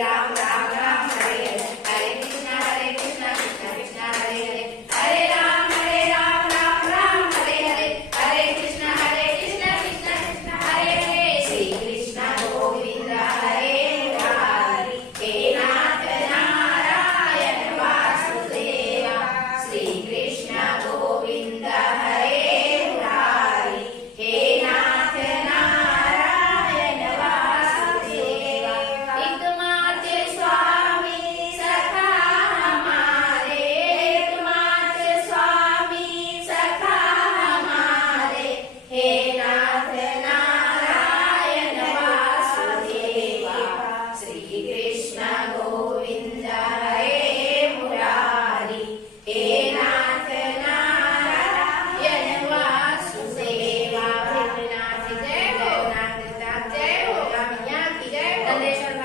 राम राम राम हरे हरे, हरे कृष्ण कृष्ण कृष्ण हरे हरे, हरे राम राम राम हरे हरे, हरे कृष्ण कृष्ण कृष्ण हरे हरे। श्री कृष्ण गोविंद हरे मुरारी, हे नाथ नारायण वासुदेवा। श्री कृष्ण गोविंद हरे मुरारी, हे नाथ नारायण वासुदेवा। एकमात्र स्वामी सखा हमारे, एकमात्र स्वामी सखा हमारे, हे नाथ नारायण वासुदेवा। श्री कृष्ण गोविंद हरे मुरारी, हे नाथ नारायण वासुदेवा। भोलेनाथ जय हो, नाथ जय हो, रामिया की जय हो।